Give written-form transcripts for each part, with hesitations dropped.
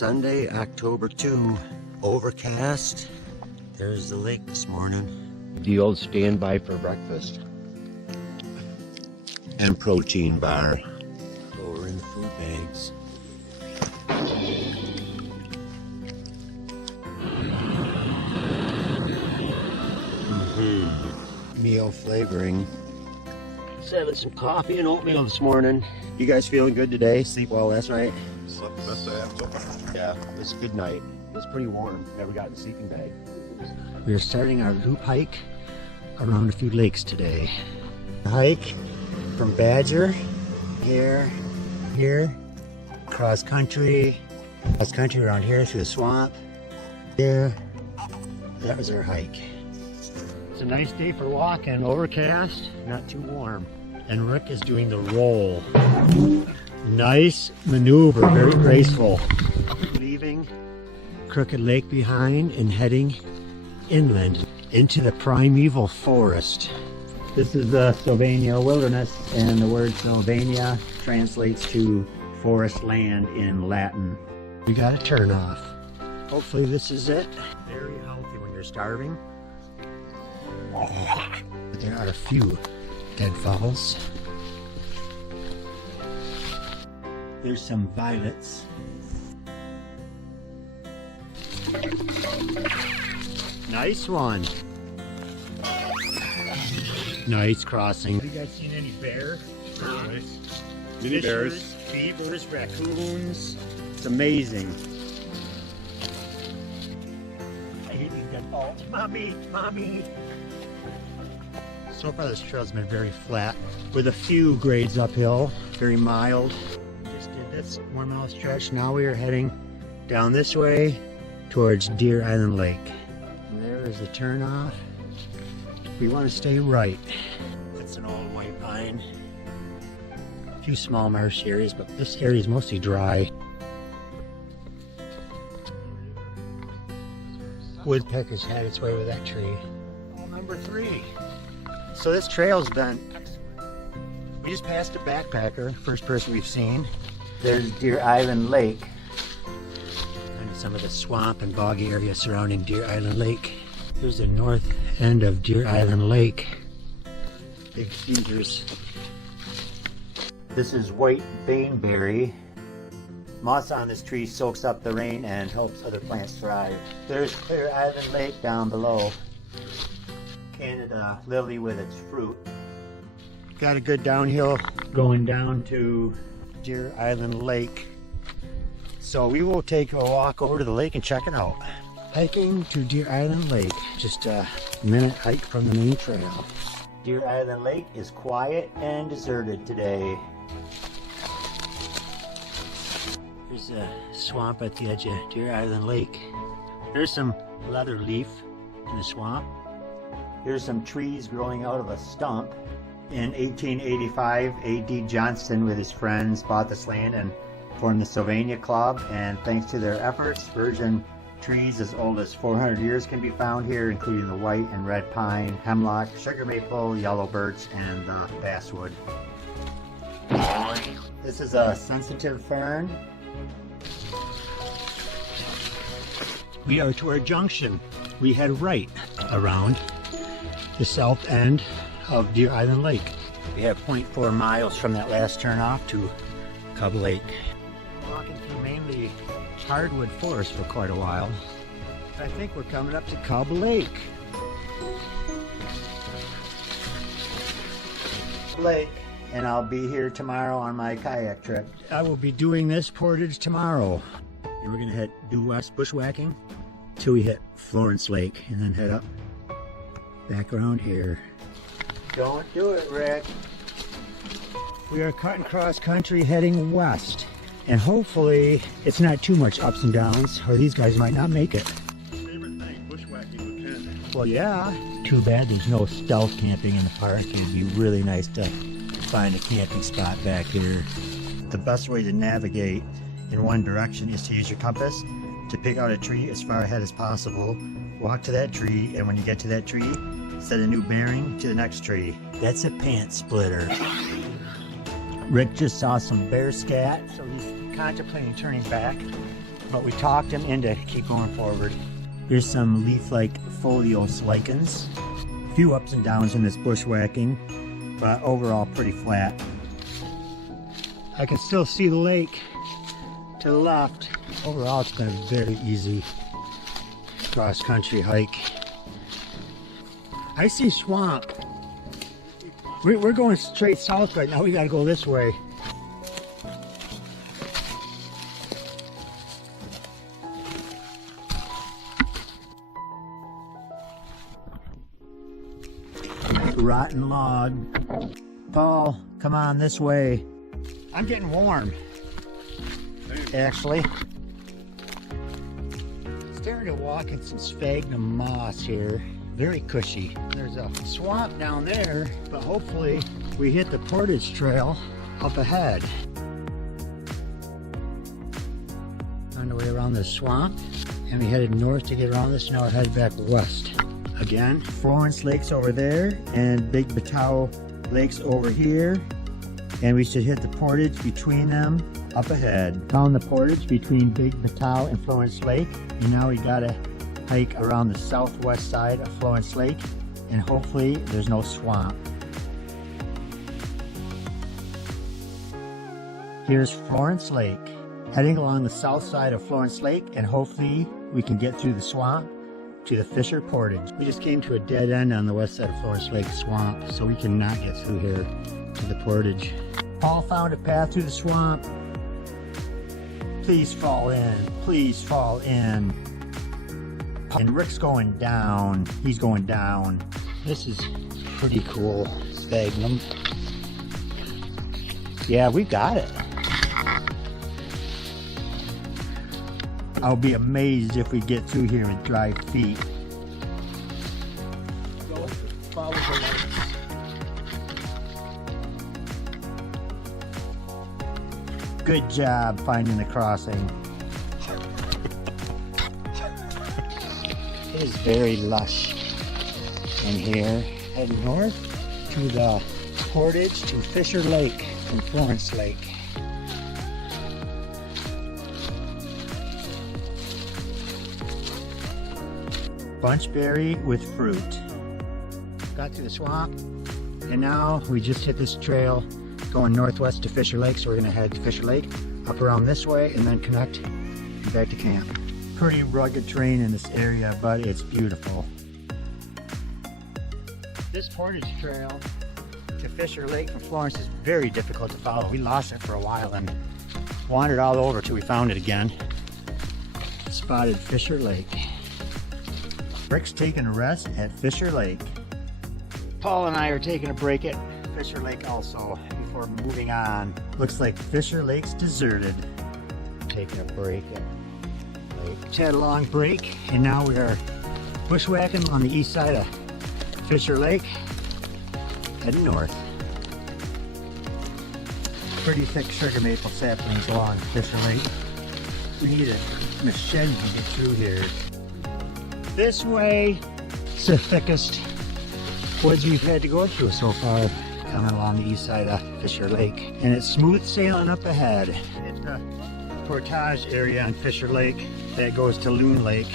Sunday, October 2, overcast. There's the lake this morning. The old standby for breakfast. And protein bar. Over in the food bags. Meal flavoring. Just having some coffee and oatmeal this morning. You guys feeling good today? Sleep well last night? Slept the best I have so far. Yeah, it was a good night. It was pretty warm. Never got in the sleeping bag. We are starting our loop hike around a few lakes today. The hike from Badger, here, cross country around here through the swamp, here. That was our hike. It's a nice day for walking, overcast, not too warm. And Rick is doing the roll. Nice maneuver, very graceful. Leaving Crooked Lake behind and heading inland into the primeval forest. This is the Sylvania Wilderness, and the word Sylvania translates to forest land in Latin. We got a turn off. Hopefully this is it. Very healthy when you're starving. But there are a few deadfalls. There's some violets. Nice one. Nice crossing. Have you guys seen any bear? Nice. Mini bears. Beavers, raccoons. It's amazing. I hate these deadfalls. Mommy. So far this trail's been very flat with a few grades uphill, very mild. Just did this 1 mile stretch. Now we are heading down this way towards Deer Island Lake. And there is the turnoff. We want to stay right. It's an old white pine. A few small marsh areas, but this area is mostly dry. Woodpecker's had its way with that tree. Number 3. So this trail's been, we just passed a backpacker, first person we've seen. There's Deer Island Lake. And some of the swamp and boggy area surrounding Deer Island Lake. Here's the north end of Deer Island Lake. Big cedars. This is white baneberry. Moss on this tree soaks up the rain and helps other plants thrive. There's Clear Island Lake down below. Canada lily with its fruit. Got a good downhill going down to Deer Island Lake. So we will take a walk over to the lake and check it out. Hiking to Deer Island Lake, just a minute hike from the main trail. Deer Island Lake is quiet and deserted today. There's a swamp at the edge of Deer Island Lake. There's some leather leaf in the swamp. Here's some trees growing out of a stump. In 1885, A.D. Johnston with his friends bought this land and formed the Sylvania Club, and thanks to their efforts, virgin trees as old as 400 years can be found here, including the white and red pine, hemlock, sugar maple, yellow birch, and the basswood. This is a sensitive fern. We are to our junction. We head right around the south end of Deer Island Lake. We have 0.4 miles from that last turnoff to Cub Lake. Walking through mainly hardwood forest for quite a while. I think we're coming up to Cub Lake. And I'll be here tomorrow on my kayak trip. I will be doing this portage tomorrow. And we're gonna head due west bushwhacking till we hit Florence Lake and then head up back around here. Don't do it, Rick. We are cutting cross country heading west. And hopefully it's not too much ups and downs, or these guys might not make it. Favorite thing, bushwhacking with Ken. Well, yeah. Too bad there's no stealth camping in the park. It'd be really nice to find a camping spot back here. The best way to navigate in one direction is to use your compass to pick out a tree as far ahead as possible. Walk to that tree, and when you get to that tree, set a new bearing to the next tree. That's a pant splitter. Rick just saw some bear scat, so he's contemplating turning back. but we talked him into keep going forward. Here's some leaf-like foliose lichens. A few ups and downs in this bushwhacking, but overall pretty flat. I can still see the lake to the left. Overall, it's been a very easy cross-country hike. I see swamp. We're going straight south right now. We gotta go this way. Rotten log. Paul, come on this way. I'm getting warm, actually. Starting to walk in some sphagnum moss here. Very cushy. There's a swamp down there, but hopefully we hit the portage trail up ahead. On the way around the swamp, and we headed north to get around this. Now we're headed back west. Again, Florence Lake's over there, and Big Batao Lake's over here. And we should hit the portage between them up ahead. Found the portage between Big Batao and Florence Lake, and now we gotta hike around the southwest side of Florence Lake, and hopefully there's no swamp. Here's Florence Lake, heading along the south side of Florence Lake, and hopefully we can get through the swamp to the Fisher Portage. We just came to a dead end on the west side of Florence Lake swamp, so we cannot get through here to the portage. Paul found a path through the swamp. Please fall in, please fall in. And Rick's going down, he's going down. This is pretty cool, sphagnum. Yeah, we got it. I'll be amazed if we get through here with dry feet. Go follow the lights. Good job finding the crossing. It is very lush in here. Heading north to the portage to Fisher Lake from Florence Lake. Bunchberry with fruit. Got to the swamp, and now we just hit this trail going northwest to Fisher Lake, so we're gonna head to Fisher Lake, up around this way, and then connect and back to camp. Pretty rugged terrain in this area, but it's beautiful. This portage trail to Fisher Lake from Florence is very difficult to follow. We lost it for a while and wandered all over till we found it again. Spotted Fisher Lake. Rick's taking a rest at Fisher Lake. Paul and I are taking a break at Fisher Lake also before moving on. Looks like Fisher Lake's deserted. Taking a break at Lake. Just had a long break, and now we are bushwhacking on the east side of Fisher Lake, heading north. Pretty thick sugar maple saplings along Fisher Lake. We need a machete to get through here. This way, it's the thickest woods we've had to go through so far, coming along the east side of Fisher Lake. And it's smooth sailing up ahead. It's the portage area on Fisher Lake that goes to Loon Lake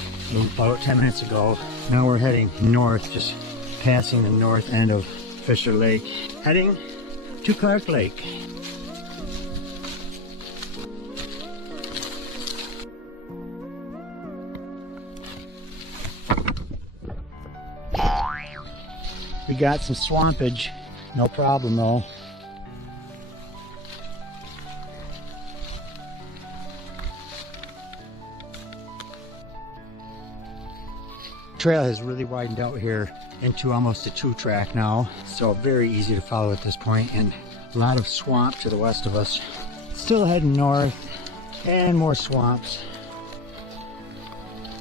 about 10 minutes ago. Now we're heading north, just passing the north end of Fisher Lake, heading to Clark Lake. We got some swampage, no problem though. Trail has really widened out here into almost a 2-track now, so very easy to follow at this point, and a lot of swamp to the west of us. Still heading north, and more swamps.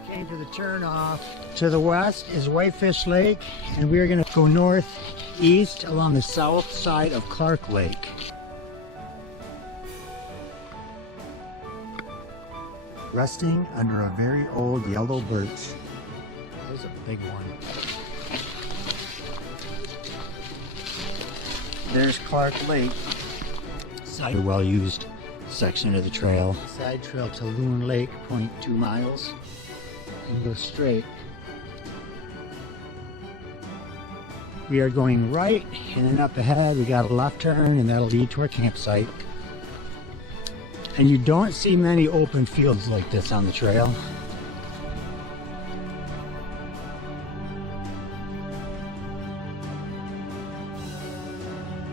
Came to the turnoff. To the west is Whitefish Lake, and we're going to go northeast along the south side of Clark Lake. Resting under a very old yellow birch. There's a big one. There's Clark Lake. Site well used section of the trail. Side trail to Loon Lake, 0.2 miles. And go straight. We are going right, and then up ahead we got a left turn, and that'll lead to our campsite. And you don't see many open fields like this on the trail.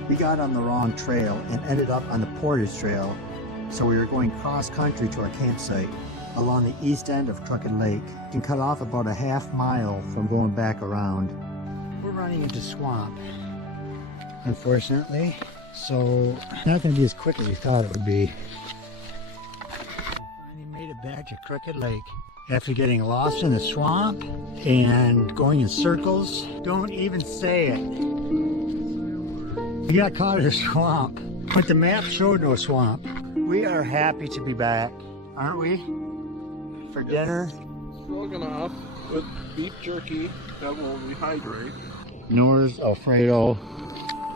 We got on the wrong trail and ended up on the Portage Trail, so we were going cross country to our campsite along the east end of Crooked Lake. You can cut off about a half mile from going back around. We're running into swamp, unfortunately, so not going to be as quick as we thought it would be. We finally made it back to Crooked Lake after getting lost in the swamp and going in circles. Don't even say it. We got caught in a swamp, but the map showed no swamp. We are happy to be back, aren't we? For dinner. Stroganoff with beef jerky that will rehydrate. Nora's Alfredo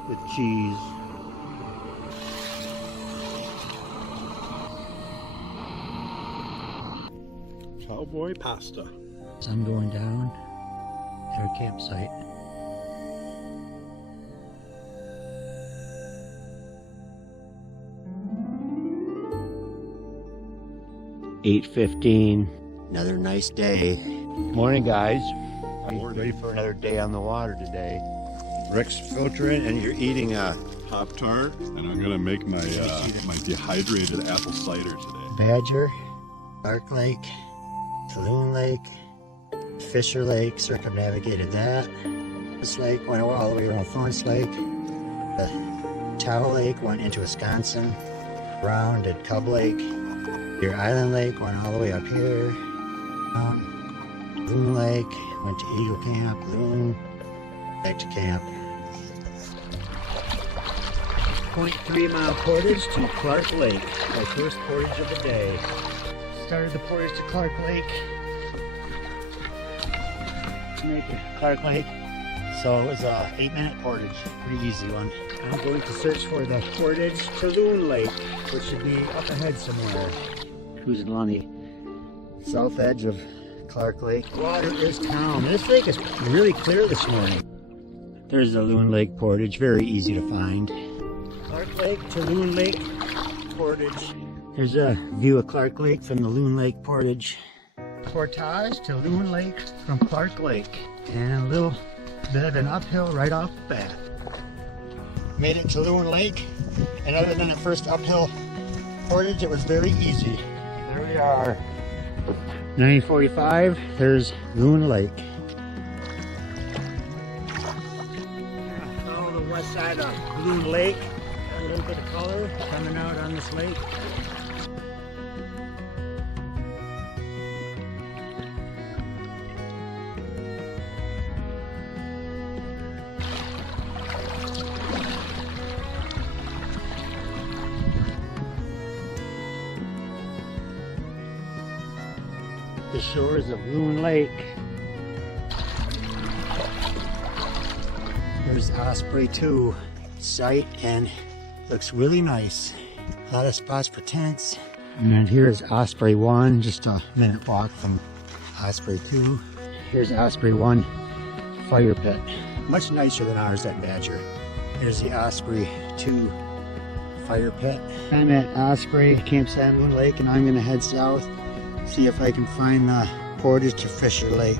with cheese. Cowboy pasta. Sun going down at our campsite. (8:15). Another nice day. Morning, guys. Ready for another day on the water today. Rick's filtering, and you're eating a Pop-Tart, and I'm gonna make my my dehydrated apple cider today. Badger, Dark Lake, Loon Lake, Fisher Lake, circumnavigated that. This lake went all the way around Florence Lake. The Tahoe Lake went into Wisconsin, around at Cub Lake. Deer Island Lake went all the way up here. Loon Lake went to Eagle Camp, Loon, back to camp. 0.3 mile portage to Clark Lake, our first portage of the day. Started the portage to Clark Lake. Make it Clark Lake. So it was a 8-minute portage, pretty easy one. I'm going to search for the portage to Loon Lake, which should be up ahead somewhere. Cruising along the south edge of Clark Lake. Water is calm. This lake is really clear this morning. There's the Loon Lake portage, very easy to find. Clark Lake to Loon Lake portage. There's a view of Clark Lake from the Loon Lake portage. Portage to Loon Lake from Clark Lake. And a little bit of an uphill right off the bat. Made it to Loon Lake, and other than the first uphill portage, it was very easy. There we are. 9:45, there's Loon Lake. Follow the west side of Loon Lake. Got a little bit of color coming out on this lake. The shores of Loon Lake. There's Osprey 2 site, and looks really nice. A lot of spots for tents. And then here's Osprey 1, just a minute walk from Osprey 2. Here's Osprey 1 fire pit. Much nicer than ours at Badger. Here's the Osprey 2 fire pit. I'm at Osprey campsite in Loon Lake, and I'm gonna head south. See if I can find the portage to Fisher Lake.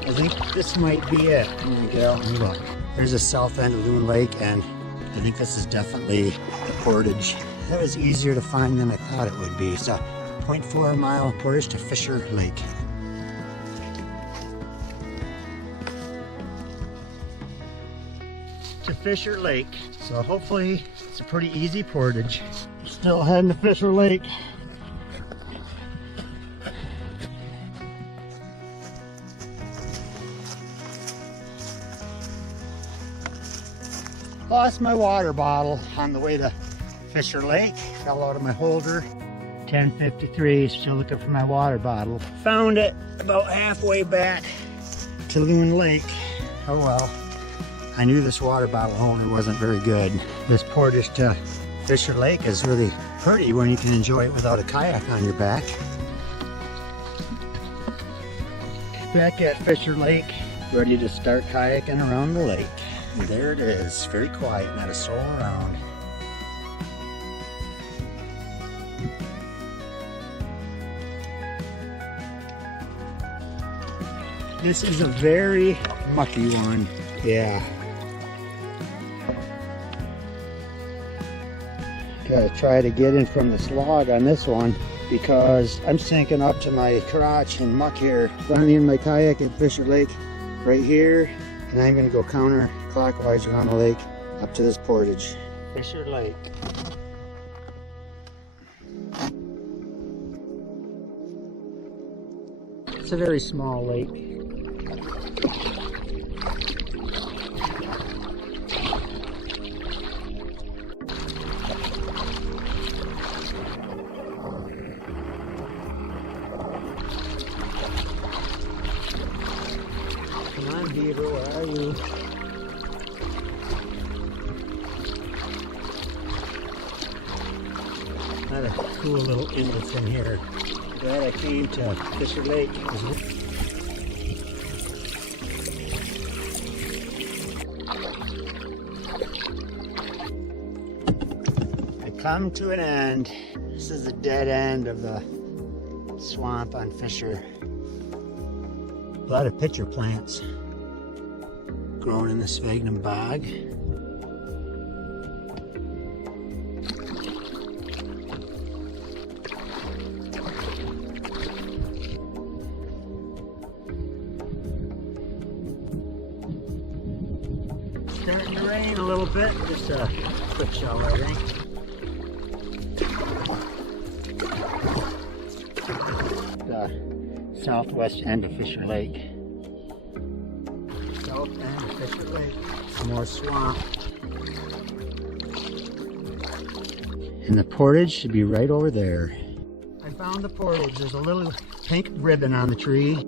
I think this might be it. I'm gonna get out and look. There's the south end of Loon Lake, and I think this is definitely the portage. That was easier to find than I thought it would be. So 0.4 mile portage to Fisher Lake. To Fisher Lake. So hopefully it's a pretty easy portage. Still heading to Fisher Lake. Lost my water bottle on the way to Fisher Lake. Fell out of my holder. 10:53, still looking for my water bottle. Found it about halfway back to Loon Lake. Oh well. I knew this water bottle holder wasn't very good. This portage to Fisher Lake is really pretty when you can enjoy it without a kayak on your back. Back at Fisher Lake, ready to start kayaking around the lake. And there it is, very quiet, not a soul around. This is a very mucky one, yeah. Gotta try to get in from this log on this one because I'm sinking up to my crotch in muck here. Finally in my kayak at Fisher Lake, right here, and I'm gonna go counterclockwise around the lake up to this portage. Fisher Lake. It's a very small lake. Come on, Beaver, where are you? Not a cool little inlets in here. Glad I came to Fisher Lake. I come to an end. This is the dead end of the swamp on Fisher. A lot of pitcher plants growing in the sphagnum bog. Starting to rain a little bit, just a quick shower, I think. The southwest end of Fisher Lake. South end of Fisher Lake. Some more swamp. And the portage should be right over there. I found the portage. There's a little pink ribbon on the tree.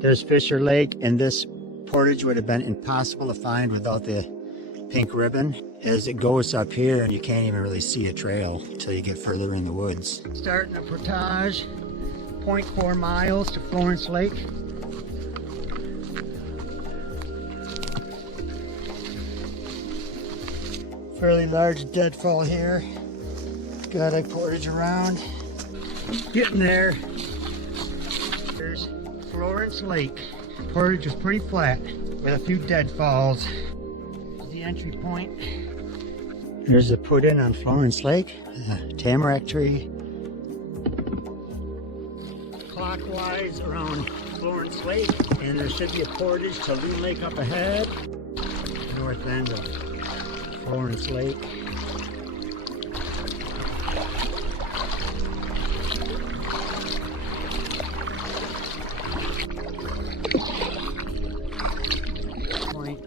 There's Fisher Lake, and this portage would have been impossible to find without the pink ribbon. As it goes up here, you can't even really see a trail until you get further in the woods. Starting a portage, 0.4 miles to Florence Lake. Fairly large deadfall here. Got a portage around. Getting there. There's Florence Lake. Portage is pretty flat with a few deadfalls. There's the entry point. There's a put in on Florence Lake, a tamarack tree. Clockwise around Florence Lake, and there should be a portage to Loon Lake up ahead. North end of Florence Lake. Point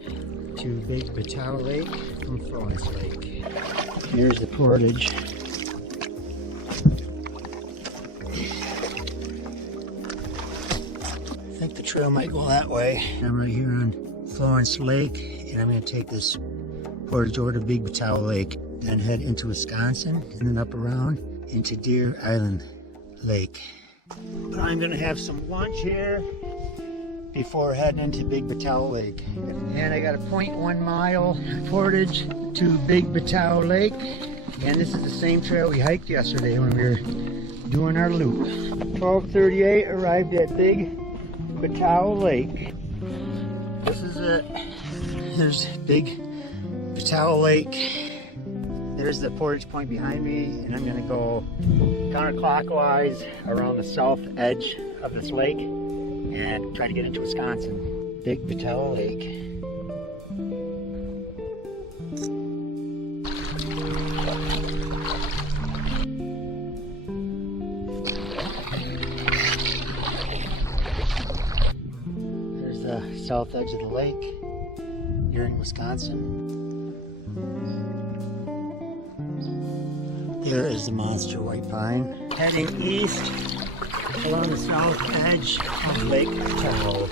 to Big Bateau Lake from Florence Lake. Here's the portage. I think the trail might go that way. I'm right here on Florence Lake, and I'm going to take this portage over to Big Bateau Lake, then head into Wisconsin, and then up around into Deer Island Lake. But I'm going to have some lunch here before heading into Big Bateau Lake. And I got a 0.1 mile portage to Big Bateau Lake. And this is the same trail we hiked yesterday when we were doing our loop. 12:38, arrived at Big Bateau Lake. This is it. There's Big Bateau Lake. There's the portage point behind me, and I'm gonna go counterclockwise around the south edge of this lake and try to get into Wisconsin. Big Bateau Lake. There's the south edge of the lake here in Wisconsin. Here is the monster white pine. Heading east along the south edge of Lake Powell.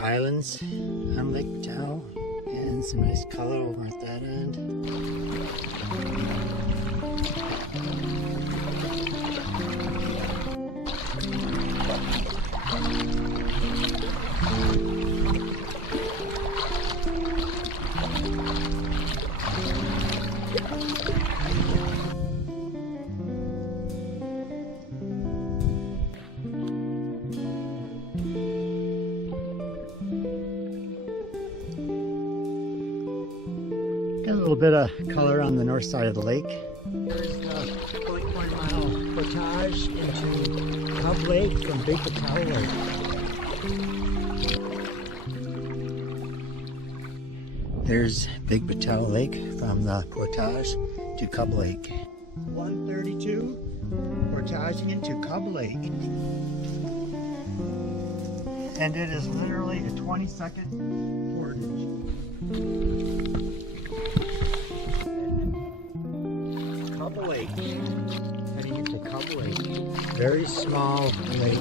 Islands on Lake Powell, and some nice color over at that end. Got a little bit of color on the north side of the lake. There's the 0.1 mile portage into Cub Lake from Big Battelle Lake. There's Big Battelle Lake from the portage to Cub Lake. 132 portaging into Cub Lake. And it is literally a 20-second portage. Cub Lake, heading into Cub Lake. Very small lake.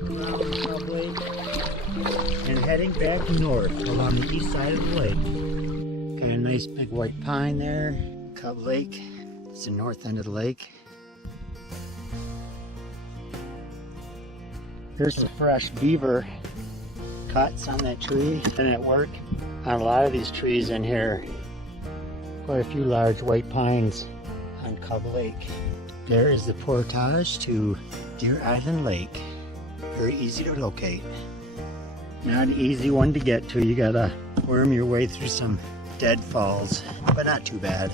Around Cub Lake and heading back north along the east side of the lake. Got a nice big white pine there. Cub Lake. It's the north end of the lake. Here's the fresh beaver cuts on that tree. Been at work on a lot of these trees in here. Quite a few large white pines on Cub Lake. There is the portage to Deer Island Lake. Very easy to locate. Not an easy one to get to. You gotta worm your way through some deadfalls, but not too bad.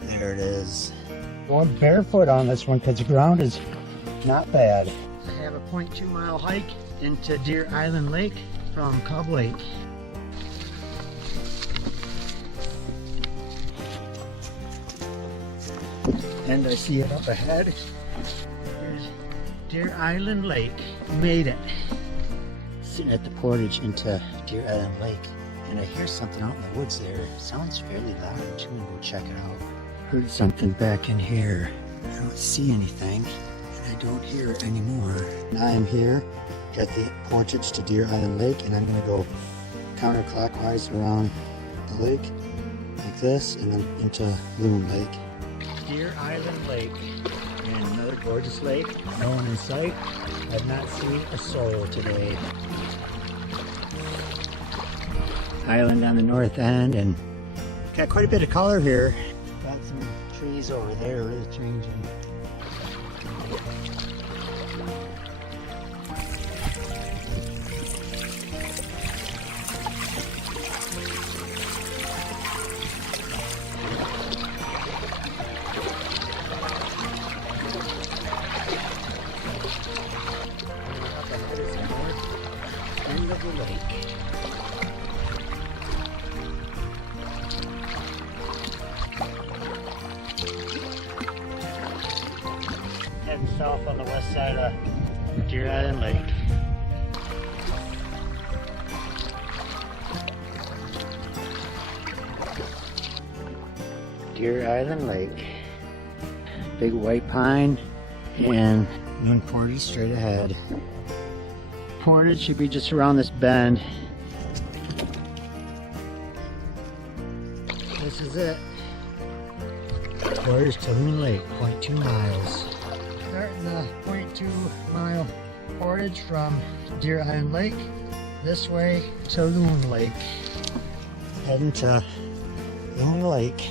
There it is. Going barefoot on this one because the ground is not bad. I have a 0.2 mile hike into Deer Island Lake from Cub Lake. And I see it up ahead. There's Deer Island Lake. Made it. Sitting at the portage into Deer Island Lake. And I hear something out in the woods there. Sounds fairly loud too. We'll check it out. Heard something back in here. I don't see anything. I don't hear it anymore. Now I'm here, got the portage to Deer Island Lake, and I'm going to go counterclockwise around the lake, like this, and then into Loon Lake. Deer Island Lake, and another gorgeous lake, no one in sight. I've not seen a soul today. Island on the north end, and got quite a bit of color here. Got some trees over there really changing. End of the lake. Heading south on the west side of Deer Island Lake. Deer Island Lake. Big white pine and Loon Portage straight ahead. Portage should be just around this bend. This is it. Portage to Loon Lake, 0.2 miles. Starting the 0.2 mile portage from Deer Island Lake this way to Loon Lake. Heading to Loon Lake.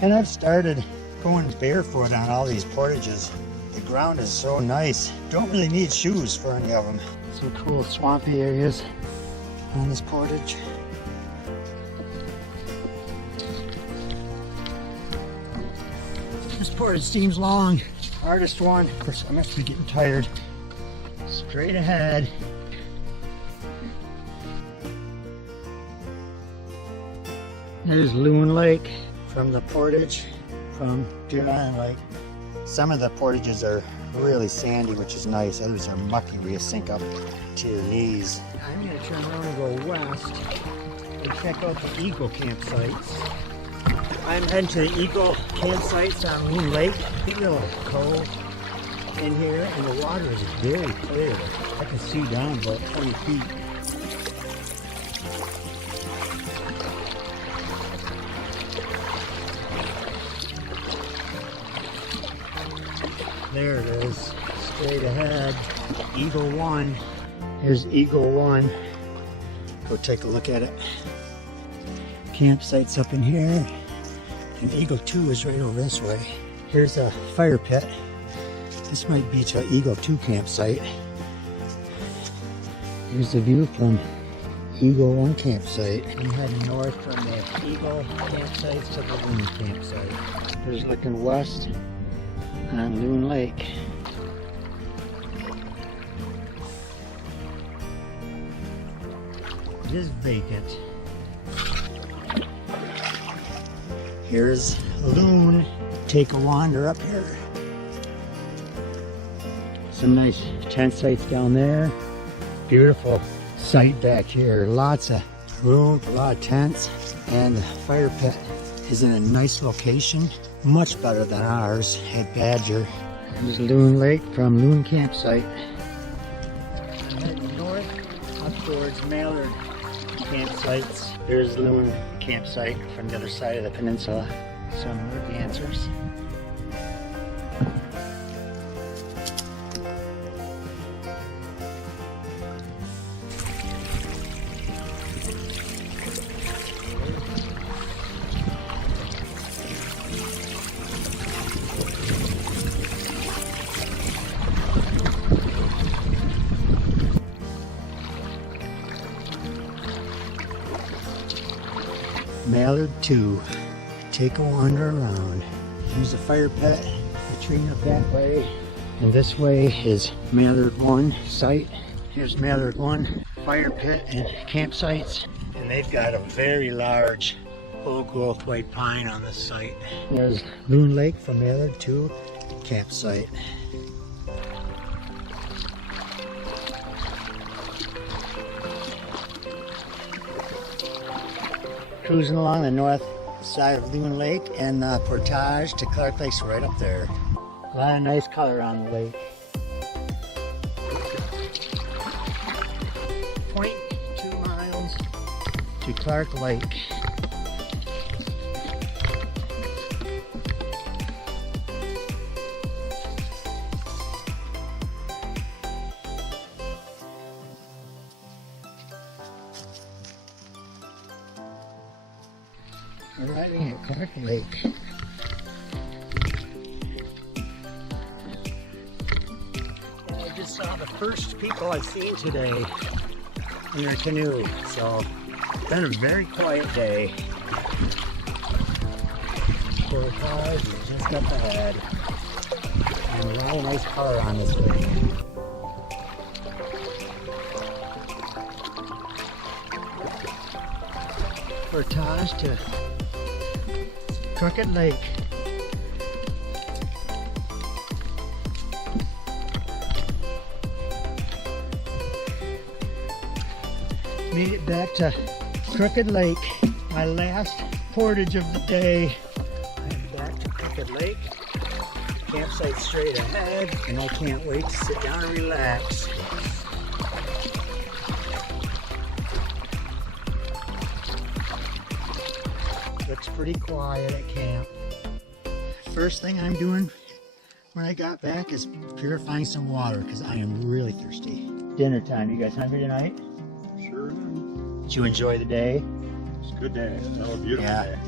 And I've started going barefoot on all these portages. The ground is so nice. Don't really need shoes for any of them. Some cool swampy areas on this portage. This portage seems long. Hardest one. Of course, I must be getting tired. Straight ahead. There's Loon Lake from the portage from Deer Island Lake. Some of the portages are really sandy, which is nice. Others are mucky where you sink up to your knees. I'm going to turn around and go west and check out the Eagle campsites. I'm heading to the Eagle campsites on Loon Lake. Big little cove in here, and the water is very clear. I can see down about 20 feet. There it is, straight ahead, Eagle 1. Here's Eagle 1. Go take a look at it. Campsite's up in here, and Eagle 2 is right over this way. Here's a fire pit. This might be to Eagle 2 campsite. Here's the view from Eagle 1 campsite. I'm heading north from the Eagle campsites to the Loon campsite. Here's looking west on Loon Lake. It is vacant. Here's Loon. Take a wander up here. Some nice tent sites down there. Beautiful site back here. Lots of room, a lot of tents, and the fire pit is in a nice location. Much better than ours at Badger. There's Loon Lake from Loon Campsite. I'm heading north up towards Mallard campsites. There's Loon Campsite from the other side of the peninsula. Some answers. Mallard 2. Take a wander around. Here's the fire pit, the tree up that way. And this way is Mallard 1 site. Here's Mallard 1 fire pit and campsites. And they've got a very large old growth white pine on this site. There's Loon Lake from Mallard 2 campsite. Cruising along the north side of Loon Lake, and the portage to Clark Lake's right up there. A lot of nice color on the lake. 0.2 miles to Clark Lake. Arriving at Clark Lake. And I just saw the first people I've seen today in their canoe, so it's been a very quiet day. Portage is just up ahead, and a lot of nice color on this lake. Portage to Crooked Lake. Made it back to Crooked Lake, my last portage of the day. I'm back to Crooked Lake. Campsite straight ahead, and I can't wait to sit down and relax. Looks pretty quiet at camp. First thing I'm doing when I got back is purifying some water because I am really thirsty. Dinner time. You guys hungry tonight? Sure. Did you enjoy the day? It's a good day. It's a beautiful day.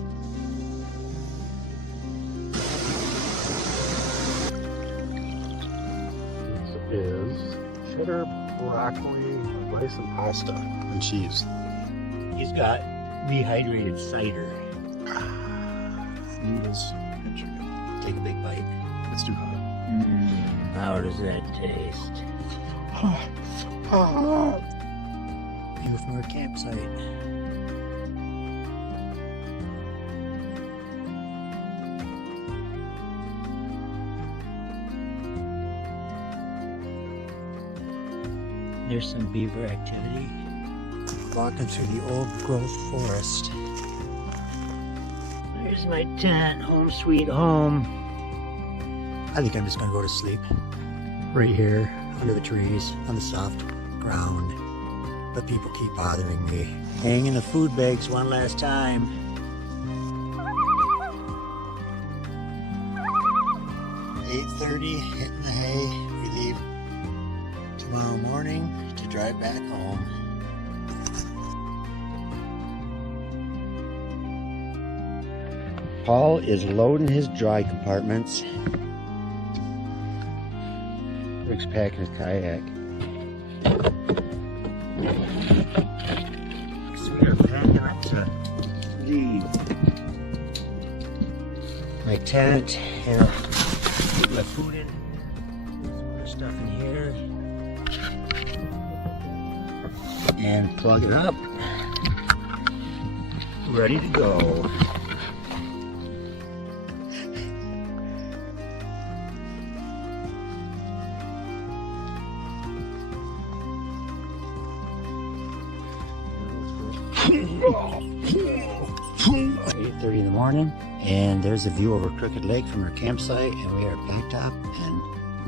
cheddar, broccoli, rice, and pasta. And cheese. He's got rehydrated cider. Noodles and chicken. Take a big bite. It's too hot. How does that taste? View from our campsite. There's some beaver activity. Walking through the old growth forest. There's my tent, home sweet home. I think I'm just gonna go to sleep. Right here, under the trees, on the soft ground. But people keep bothering me. Hanging the food bags one last time. "8:30, hitting the hay. We leave tomorrow morning to drive back home." Paul is loading his dry compartments. Rick's packing his kayak. So we are packing up to leave. My tent and I'll put my food in. Some other stuff in here. And plug it up. Ready to go. About 8:30 in the morning, and there's a view over Crooked Lake from our campsite, and we are packed up and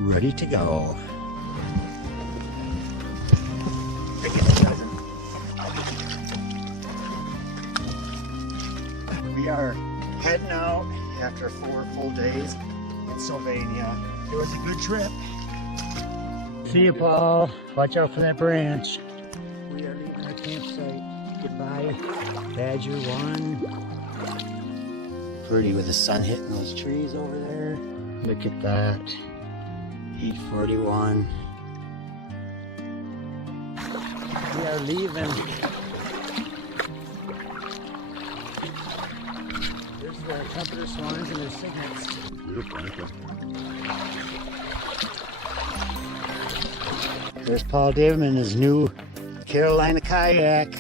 ready to go. We are heading out after 4 full days in Sylvania. It was a good trip. See you, Paul. Watch out for that branch. We are leaving our campsite. Goodbye, Badger 1. Pretty with the sun hitting those trees over there. Look at that. 8:41. We are leaving. There's the trumpeter swans and their cygnets. Beautiful. There's Paul Davidman and his new Carolina kayak.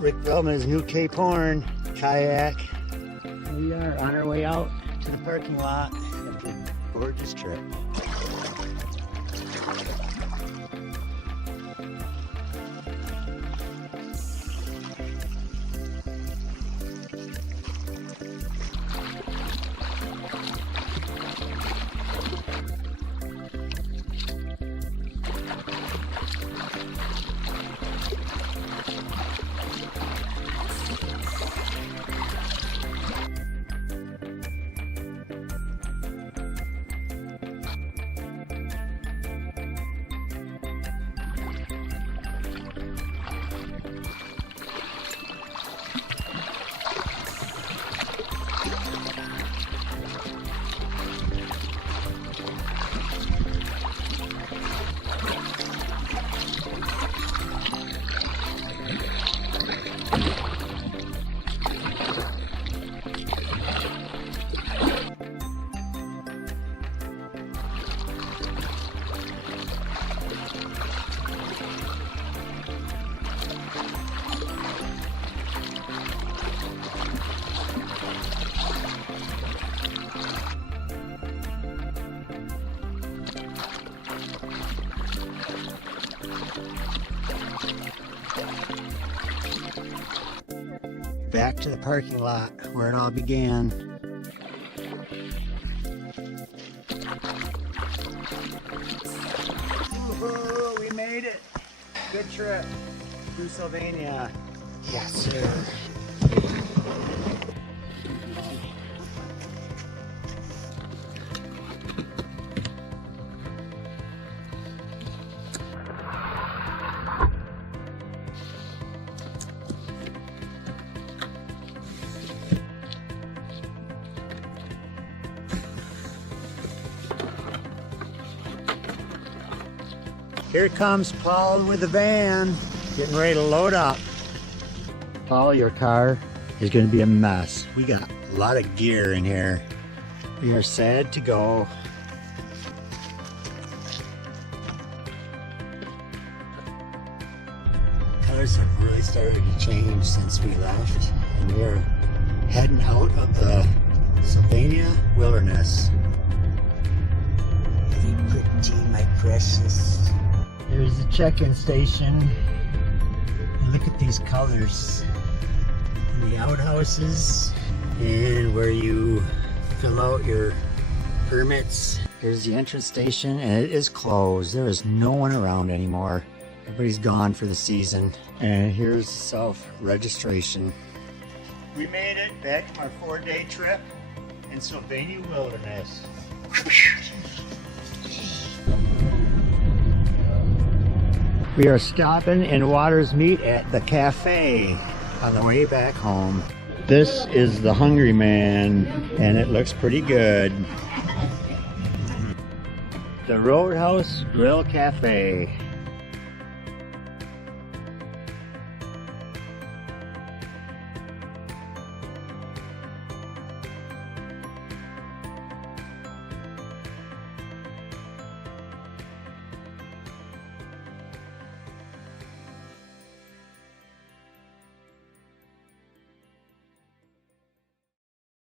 Rick Bellman, his new Cape Horn kayak. We are on our way out to the parking lot of the gorgeous trip. Back to the parking lot where it all began. trip through Sylvania. Yes, sir. Here comes Paul with the van, getting ready to load up. Paul, your car is going to be a mess. We got a lot of gear in here. We are sad to go. Cars have really started to change since we left, and we are heading out of the Sylvania Wilderness. Very pretty, my precious. There's the check-in station. And look at these colors. And the outhouses. And where you fill out your permits. Here's the entrance station, and it is closed. There is no one around anymore. Everybody's gone for the season. And here's self-registration. We made it back from our 4-day trip in Sylvania Wilderness. We are stopping in Waters Meat at the cafe on the way back home. This is the Hungry Man, and it looks pretty good. The Roadhouse Grill Cafe.